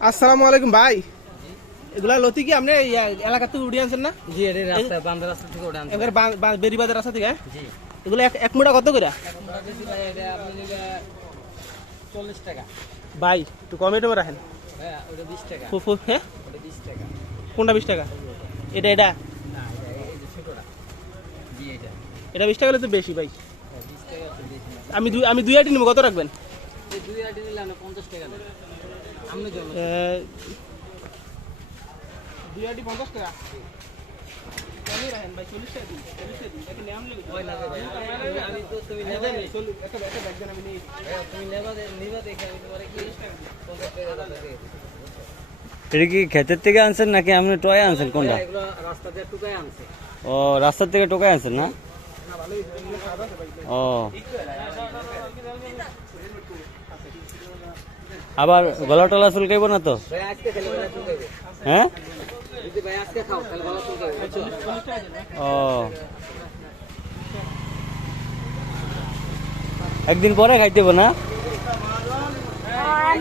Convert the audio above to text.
আসসালামু আলাইকুম ভাই। এগুলা লতি কি আপনি এলাকা থেকে উড়িয়ে আনছেন না? জি এটা রাস্তা বান্দর রাস্তা থেকে ওটা আনছি। এবার বেরিবাজার রাস্তা থেকে? এগুলো এক এক মুঠা কত করে? চল্লিশ টাকা। ভাই একটু কমে টমে রাখেন। হ্যাঁ ওটা বিশ টাকা। ফু- ফু- হ্যাঁ ওটা বিশ টাকা। কোনটা বিশ টাকা? এটা এটা? এটা বিশ টাকা হলে তো বেশি ভাই। হ্যাঁ, আমি দুই আমি দুই আইটি নেব কত রাখবেন? দুই আটি নিলে আমরা পঞ্চাশ টাকা নেব আপনি জন্য দুই পঞ্চাশ টাকা। নিই। এটা কি ক্ষেতের থেকে আনছেন নাকি আপনি টয়ে আনছেন কোনটা? ও রাস্তার থেকে টোকায় আনছেন না? ও। আবার গলা টলা চুলকাইব না তো? হ্যাঁ? ও। একদিন পরে খাইতেব না?